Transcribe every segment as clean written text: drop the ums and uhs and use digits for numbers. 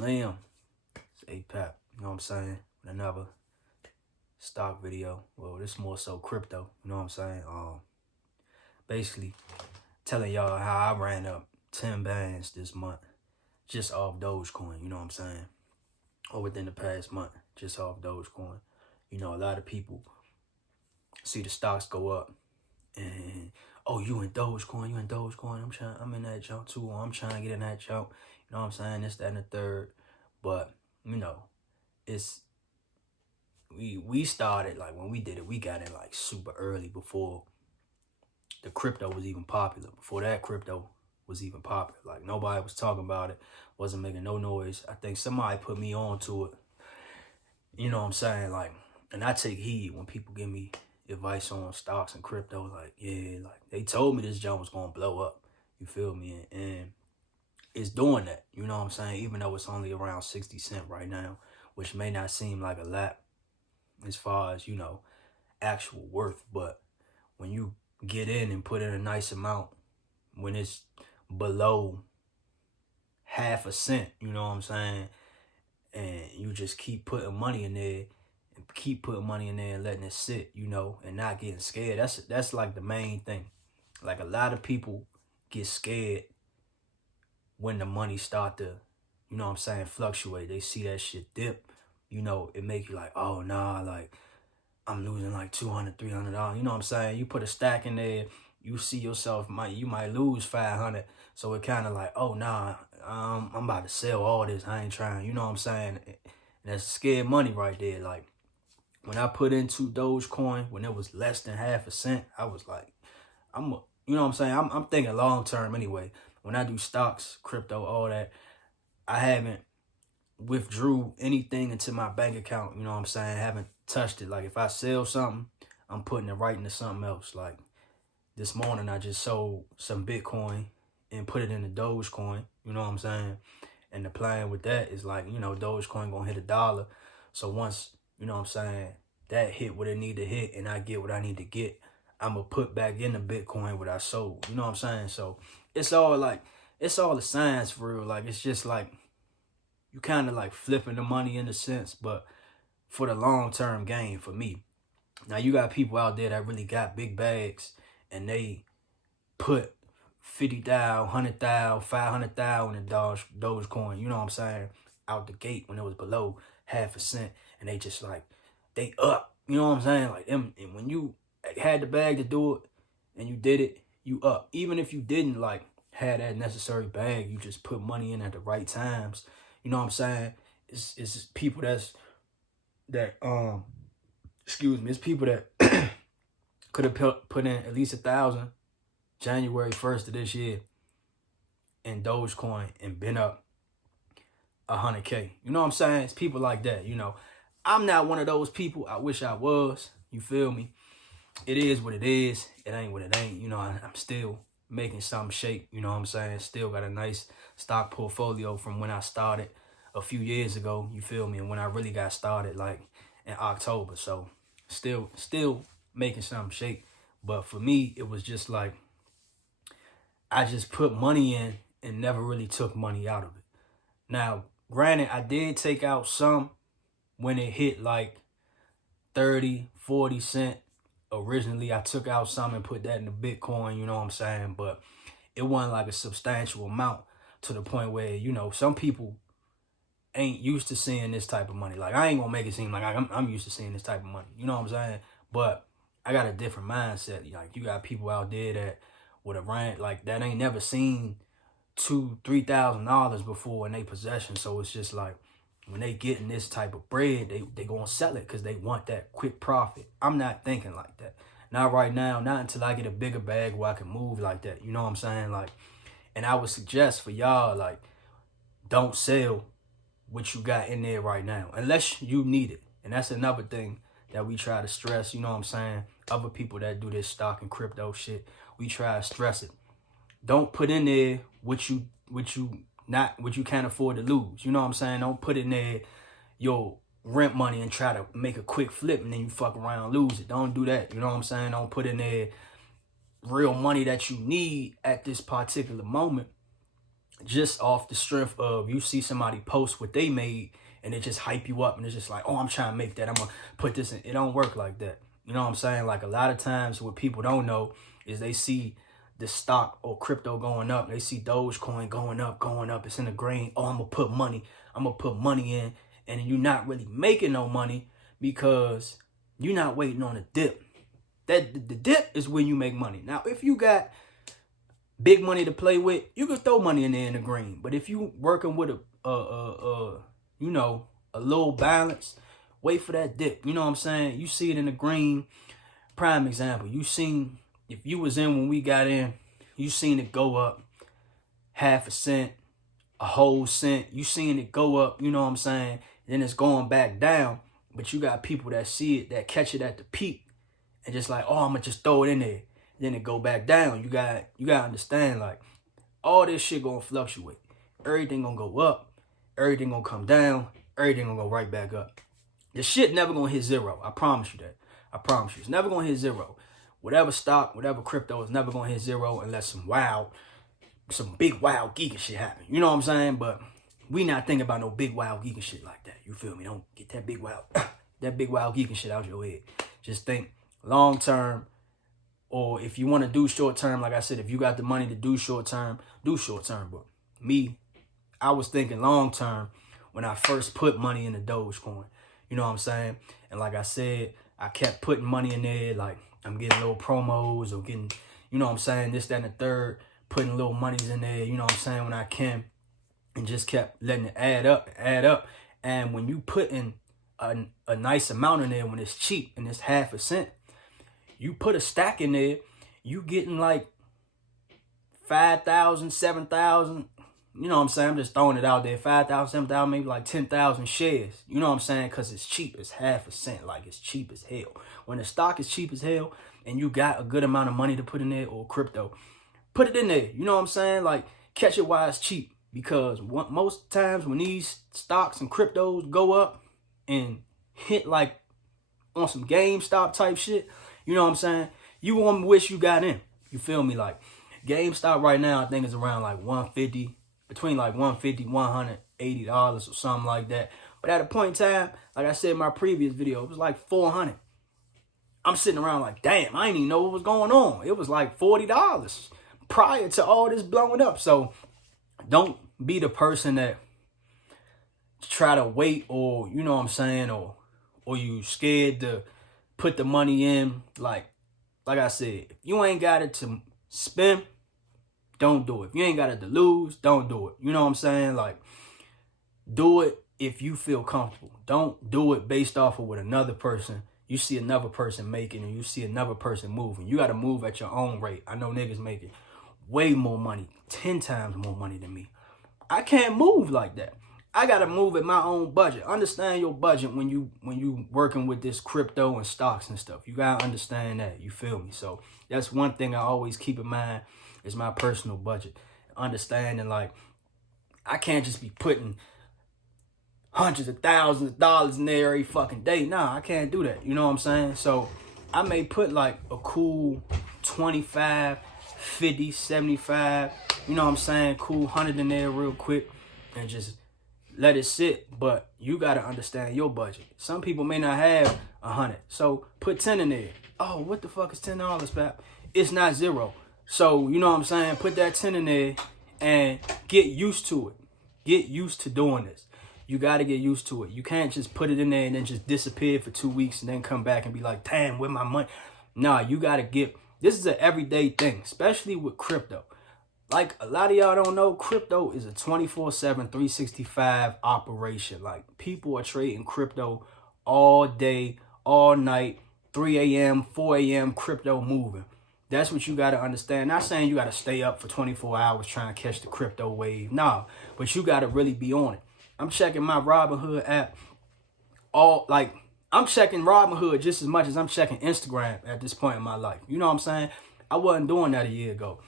Slim, it's APAP, you know what I'm saying? Another stock video. Well, this more so crypto, you know what I'm saying? Basically telling y'all how I ran up 10 bands this month just off Dogecoin, you know what I'm saying? Or within the past month, just off Dogecoin. You know, a lot of people see the stocks go up and you in Dogecoin, I'm in that jump too, or I'm trying to get in that jump, you know what I'm saying? This, that, and the third. But, you know, it's we started, like, when we did it, we got in like super early before the crypto was even popular. Before that crypto was even popular. Like, nobody was talking about it, wasn't making no noise. I think somebody put me on to it. You know what I'm saying? Like, and I take heed when people give me advice on stocks and crypto. Like, yeah, like, they told me this jump was gonna blow up. You feel me? And it's doing that. You know what I'm saying? Even though it's only around 60 cents right now, which may not seem like a lot as far as, you know, actual worth. But when you get in and put in a nice amount, when it's below half a cent, you know what I'm saying? And you just keep putting money in there and keep putting money in there and letting it sit, you know, and not getting scared. That's like the main thing. Like, a lot of people get scared when the money start to, you know what I'm saying, fluctuate. They see that shit dip, you know, it make you like, oh, nah, like, I'm losing like $200, $300. You know what I'm saying? You put a stack in there, you see yourself, you might lose 500. So it kind of like, oh, nah, I'm about to sell all this. I ain't trying. You know what I'm saying? And that's scared money right there. Like, when I put into Dogecoin, when it was less than half a cent, I was like, you know what I'm saying? I'm thinking long term anyway. When I do stocks, crypto, all that, I haven't withdrew anything into my bank account, you know what I'm saying? I haven't touched it. Like, if I sell something, I'm putting it right into something else. Like, this morning I just sold some Bitcoin and put it in the Dogecoin, you know what I'm saying? And the plan with that is, like, you know, Dogecoin gonna hit $1. So once, you know what I'm saying, that hit what it need to hit and I get what I need to get, I'm gonna put back in the Bitcoin what I sold, you know what I'm saying? So it's all the science for real. Like, it's just like, you kind of like flipping the money in a sense, but for the long-term gain for me. Now, you got people out there that really got big bags and they put 50,000, 100,000, 500,000 in Dogecoin, you know what I'm saying, out the gate when it was below half a cent, and they just like, they up, you know what I'm saying? Like, them, and when you had the bag to do it and you did it, you up. Even if you didn't like have that necessary bag, you just put money in at the right times. You know what I'm saying? It's people it's people that could have put in at least 1,000 January 1st of this year in Dogecoin and been up 100K. You know what I'm saying? It's people like that, you know. I'm not one of those people. I wish I was. You feel me? It is what it is. It ain't what it ain't. You know, I'm still making something shake. You know what I'm saying? Still got a nice stock portfolio from when I started a few years ago. You feel me? And when I really got started, like, in October. So still making something shake. But for me, it was just like, I just put money in and never really took money out of it. Now, granted, I did take out some when it hit like 30, 40 cent. Originally, I took out some and put that in the Bitcoin, you know what I'm saying? But it wasn't like a substantial amount to the point where, you know, some people ain't used to seeing this type of money. Like, I ain't gonna make it seem like I'm used to seeing this type of money. You know what I'm saying? But I got a different mindset. Like, you got people out there that with a rent like that ain't never seen $2,000-$3,000 before in their possession. So it's just like, when they getting this type of bread, they gonna sell it because they want that quick profit. I'm not thinking like that. Not right now, not until I get a bigger bag where I can move like that. You know what I'm saying? Like, and I would suggest for y'all, like, don't sell what you got in there right now unless you need it. And that's another thing that we try to stress, you know what I'm saying? Other people that do this stock and crypto shit, we try to stress it. Don't put in there what you can't afford to lose. You know what I'm saying? Don't put in there your rent money and try to make a quick flip and then you fuck around and lose it. Don't do that. You know what I'm saying? Don't put in there real money that you need at this particular moment just off the strength of you see somebody post what they made and it just hype you up and it's just like, oh, I'm trying to make that. I'm going to put this in. It don't work like that. You know what I'm saying? Like a lot of times what people don't know is they see the stock or crypto going up. They see Dogecoin going up. It's in the green. Oh, I'm going to put money. I'm going to put money in. And you're not really making no money because you're not waiting on a dip. The dip is when you make money. Now, if you got big money to play with, you can throw money in there in the green. But if you working with a low balance, wait for that dip. You know what I'm saying? You see it in the green. Prime example. You seen, if you was in when we got in, you seen it go up 0.5 cent, a whole cent. You seen it go up, you know what I'm saying? Then it's going back down. But you got people that see it, that catch it at the peak and just like, oh, I'm gonna just throw it in there. Then it go back down. You gotta understand, like, all this shit gonna fluctuate. Everything gonna go up, everything gonna come down, everything gonna go right back up. The shit never gonna hit zero. I promise you that. I promise you. It's never gonna hit zero. Whatever stock, whatever crypto is never gonna hit zero unless some big wild geeky shit happen. You know what I'm saying? But we not thinking about no big wild geeky shit like that. You feel me? Don't get that big wild geeky shit out your head. Just think long term. Or if you want to do short term, like I said, if you got the money to do short term, do short term. But me, I was thinking long term when I first put money in the Dogecoin. You know what I'm saying? And like I said, I kept putting money in there. Like I'm getting little promos or getting, you know what I'm saying, this, that, and the third, putting little monies in there, you know what I'm saying, when I can. And just kept letting it add up. And when you put in a nice amount in there when it's cheap and it's 0.5 cent, you put a stack in there, you getting like 5,000, 7,000. You know what I'm saying? I'm just throwing it out there. 5,000, 7,000, maybe like 10,000 shares. You know what I'm saying? Because it's cheap. It's 0.5 cent. Like it's cheap as hell. When the stock is cheap as hell and you got a good amount of money to put in there or crypto, put it in there. You know what I'm saying? Like catch it while it's cheap. Because most times when these stocks and cryptos go up and hit like on some GameStop type shit, you know what I'm saying? You want to wish you got in. You feel me? Like GameStop right now, I think is around like 150, between like 150, $180 or something like that. But at a point in time, like I said in my previous video, it was like 400. I'm sitting around like, damn, I didn't even know what was going on. It was like $40 prior to all this blowing up. So don't be the person that try to wait, or you know what I'm saying, or you scared to put the money in. Like I said, if you ain't got it to spend, don't do it. If you ain't got it to lose, don't do it. You know what I'm saying? Like, do it if you feel comfortable. Don't do it based off of what another person, you see another person making and you see another person moving. You got to move at your own rate. I know niggas making way more money, 10 times more money than me. I can't move like that. I got to move at my own budget. Understand your budget when you working with this crypto and stocks and stuff. You got to understand that. You feel me? So that's one thing I always keep in mind is my personal budget. Understanding, like, I can't just be putting hundreds of thousands of dollars in there every fucking day. Nah, I can't do that. You know what I'm saying? So I may put like a cool 25, 50, 75, you know what I'm saying? Cool 100 in there real quick and just let it sit. But you got to understand your budget. Some people may not have 100. So put 10 in there. Oh, what the fuck is $10, pap? It's not zero. So, you know what I'm saying? Put that 10 in there and get used to it. Get used to doing this. You got to get used to it. You can't just put it in there and then just disappear for 2 weeks and then come back and be like, damn, where my money? Nah, you got to get, this is an everyday thing, especially with crypto. Like a lot of y'all don't know, crypto is a 24/7, 365 operation. Like people are trading crypto all day, all night, 3 a.m., 4 a.m., crypto moving. That's what you got to understand. Not saying you got to stay up for 24 hours trying to catch the crypto wave. Nah, but you got to really be on it. I'm checking my Robinhood app. I'm checking Robinhood just as much as I'm checking Instagram at this point in my life. You know what I'm saying? I wasn't doing that a year ago.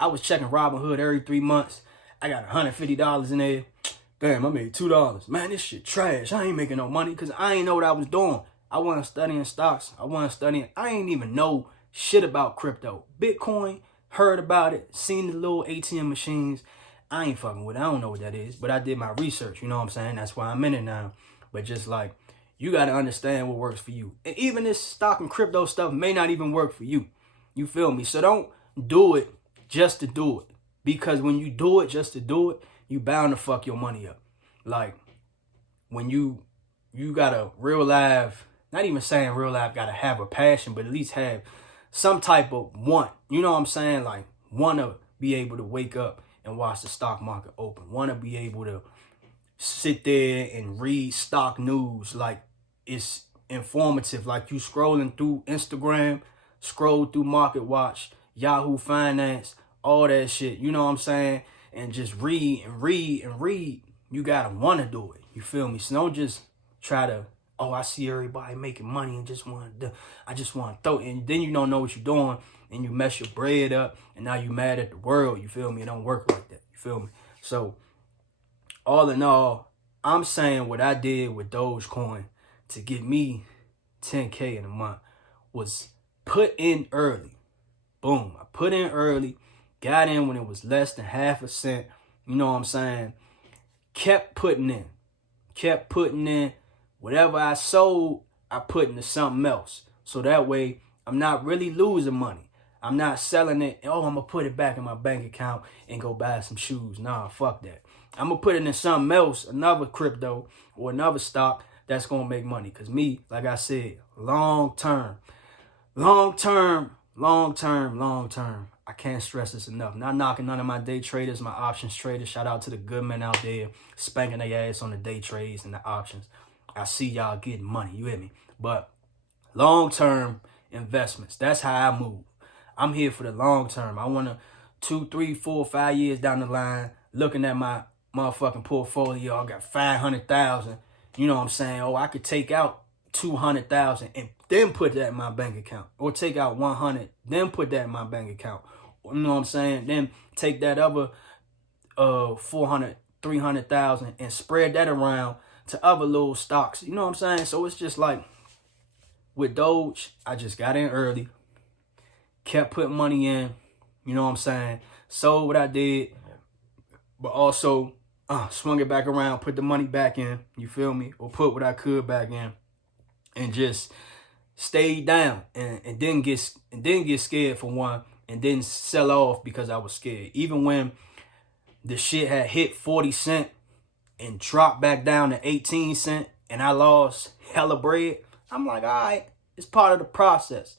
I was checking Robinhood every 3 months. I got $150 in there. Damn, I made $2. Man, this shit trash. I ain't making no money because I ain't know what I was doing. I wasn't studying stocks. I ain't even know shit about crypto. Bitcoin, heard about it, seen the little ATM machines. I ain't fucking with it. I don't know what that is, but I did my research. You know what I'm saying? That's why I'm in it now. But just like, you got to understand what works for you. And even this stock and crypto stuff may not even work for you. You feel me? So don't do it just to do it. Because when you do it just to do it, you bound to fuck your money up. Like, when you gotta real life, not even saying real life gotta have a passion, but at least have some type of want. You know what I'm saying? Like, want to be able to wake up and watch the stock market open. Want to be able to sit there and read stock news like it's informative. Like you scrolling through Instagram, scroll through Market Watch, Yahoo Finance, all that shit. You know what I'm saying? And just read and read and read. You gotta want to do it. You feel me? So don't just try to, oh, I see everybody making money and I just want to throw it. And then you don't know what you're doing and you mess your bread up and now you mad at the world. You feel me? It don't work like that. You feel me? So all in all, I'm saying what I did with Dogecoin to get me 10K in a month was put in early. Boom. I put in early, got in when it was less than half a cent. You know what I'm saying? Kept putting in. Whatever I sold, I put into something else. So that way, I'm not really losing money. I'm not selling it. Oh, I'm going to put it back in my bank account and go buy some shoes. Nah, fuck that. I'm going to put it in something else, another crypto or another stock that's going to make money. Because me, like I said, long term. I can't stress this enough. Not knocking none of my day traders, my options traders. Shout out to the good men out there spanking their ass on the day trades and the options. I see y'all getting money. You hear me? But long-term investments, that's how I move. I'm here for the long term. I want to 2, 3, 4, 5 years down the line, looking at my motherfucking portfolio. I got 500,000. You know what I'm saying? Oh, I could take out 200,000 and then put that in my bank account, or take out 100, then put that in my bank account. You know what I'm saying? Then take that other 400, 300,000 and spread that around to other little stocks. You know what I'm saying? So it's just like with Doge, I just got in early, kept putting money in. You know what I'm saying? Sold what I did, but also swung it back around, put the money back in. You feel me? Or put what I could back in, and just stayed down and didn't get scared for one, and didn't sell off because I was scared. Even when the shit had hit 40 cents and dropped back down to 18 cents and I lost hella bread, I'm like, all right, it's part of the process.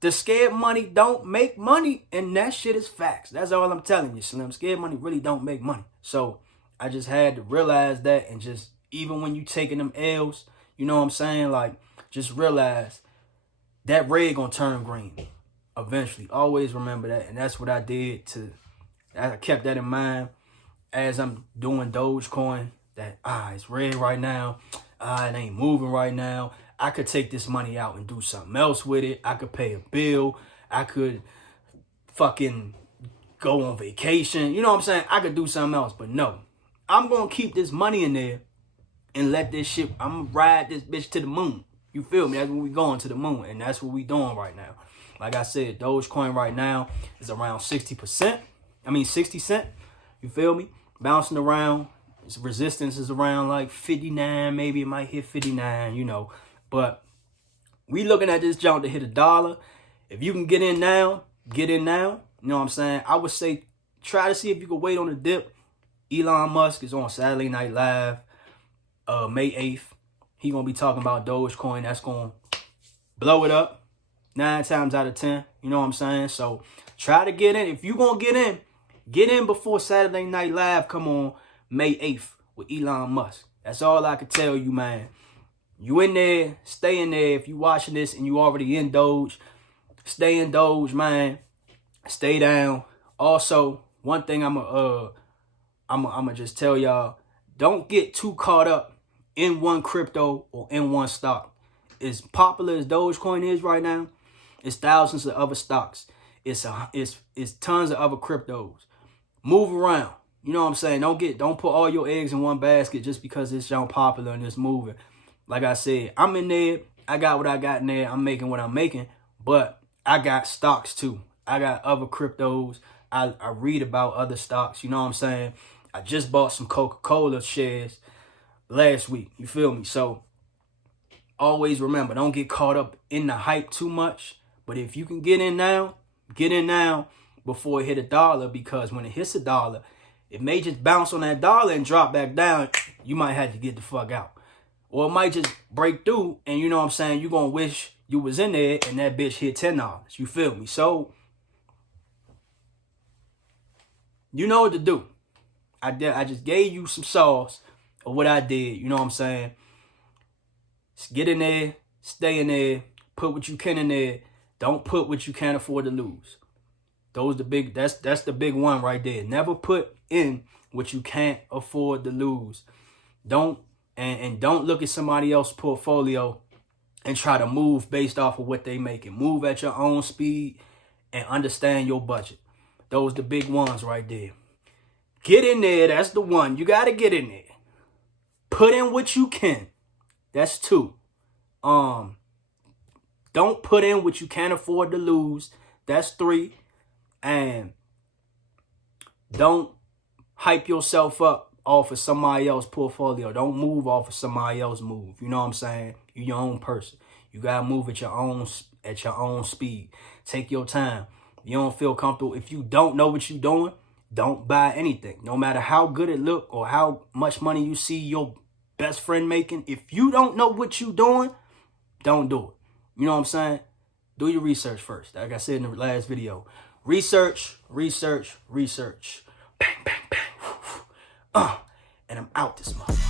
The scared money don't make money, and that shit is facts. That's all I'm telling you, Slim. Scared money really don't make money. So I just had to realize that, and just, even when you taking them L's, you know what I'm saying? Like, just realize that red gonna turn green eventually. Always remember that. And that's what I did. I kept that in mind as I'm doing Dogecoin. That, it's red right now. It ain't moving right now. I could take this money out and do something else with it. I could pay a bill. I could fucking go on vacation. You know what I'm saying? I could do something else. But no, I'm going to keep this money in there and let this shit, I'm going to ride this bitch to the moon. You feel me? That's when we going to the moon. And that's what we doing right now. Like I said, Dogecoin right now is around 60 cents. You feel me? Bouncing around. Its resistance is around like 59. Maybe it might hit 59, you know. But we looking at this jump to hit $1. If you can get in now, get in now. You know what I'm saying? I would say try to see if you can wait on the dip. Elon Musk is on Saturday Night Live, May 8th. He going to be talking about Dogecoin. That's going to blow it up 9 times out of 10. You know what I'm saying? So try to get in. If you going to get in before Saturday Night Live come on May 8th with Elon Musk. That's all I can tell you, man. You in there, stay in there. If you watching this and you already in Doge, stay in Doge, man. Stay down. Also, one thing I'ma just tell y'all, don't get too caught up in one crypto or in one stock. As popular as Dogecoin is right now, it's thousands of other stocks. It's tons of other cryptos. Move around. You know what I'm saying? Don't put all your eggs in one basket just because it's young popular and it's moving. Like I said, I'm in there. I got what I got in there. I'm making what I'm making. But I got stocks too. I got other cryptos. I read about other stocks. You know what I'm saying? I just bought some Coca-Cola shares last week. You feel me? So always remember, don't get caught up in the hype too much. But if you can get in now before it hit $1, because when it hits $1, it may just bounce on that dollar and drop back down. You might have to get the fuck out. Or it might just break through and you know what I'm saying, you're going to wish you was in there and that bitch hit $10. You feel me? So, you know what to do. I just gave you some sauce of what I did. You know what I'm saying? Just get in there, stay in there, put what you can in there. Don't put what you can't afford to lose. That's the big one right there. Never put in what you can't afford to lose. Don't look at somebody else's portfolio and try to move based off of what they making. Move at your own speed and understand your budget. Those the big ones right there. Get in there. That's the one. You got to get in there. Put in what you can. That's 2. Don't put in what you can't afford to lose. That's 3. And don't hype yourself up off of somebody else's portfolio. Don't move off of somebody else's move. You know what I'm saying? You're your own person. You gotta move at your own speed. Take your time. You don't feel comfortable. If you don't know what you're doing, don't buy anything. No matter how good it look or how much money you see your best friend making, if you don't know what you're doing, don't do it. You know what I'm saying? Do your research first. Like I said in the last video. Research, research, research. Bang, bang, bang. And I'm out this month.